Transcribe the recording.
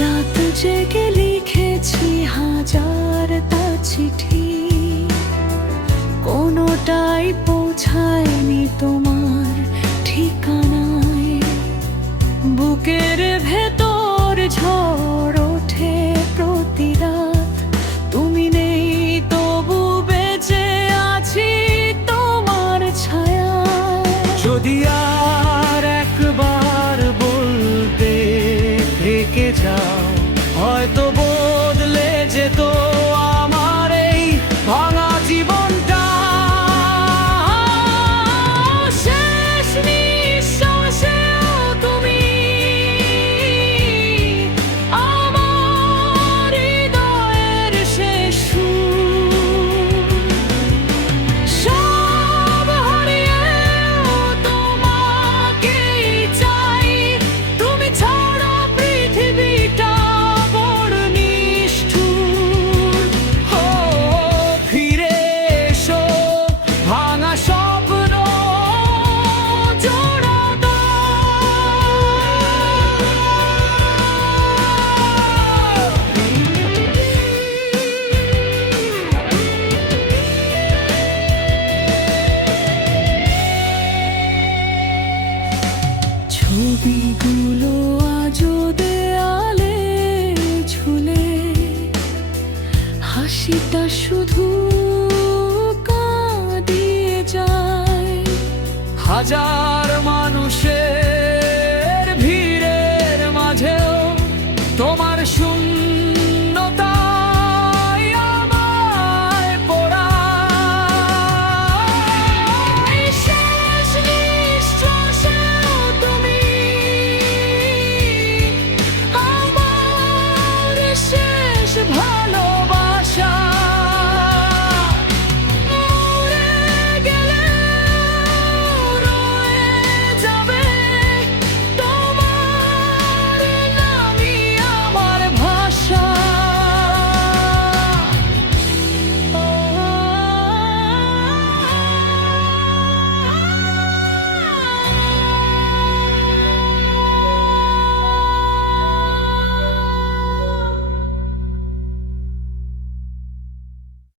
রাত জেগে লিখেছি হাজারটা চিঠি, কোনোটাই পৌঁছায়নি তোমার ঠিকানায়। বুকের ভেতর ঝড় ওঠে প্রতি রাত, তুমি নেই তবু বেঁচে আছি তোমার ছায়ায়। যদি আর একবার বলতে থেকে যাও, হয়তো বদলে যেত আমার এই ভাঙা জীবনটা। শেষ নিঃশ্বাসেও তুমি আমার হৃদয়ের শেষ সুর। সব হারিয়েও তোমাকেই চাই, তুমি ছাড়া পৃথিবীটা বড় নিষ্ঠুর। ও ফিরে এসো, ভাঙা স্বপ্ন জোড়া ছবিগুলো আজও দেয়ালে ঝুলে, হাসিটা শুধু কাঁদিয়ে যায়। হাজার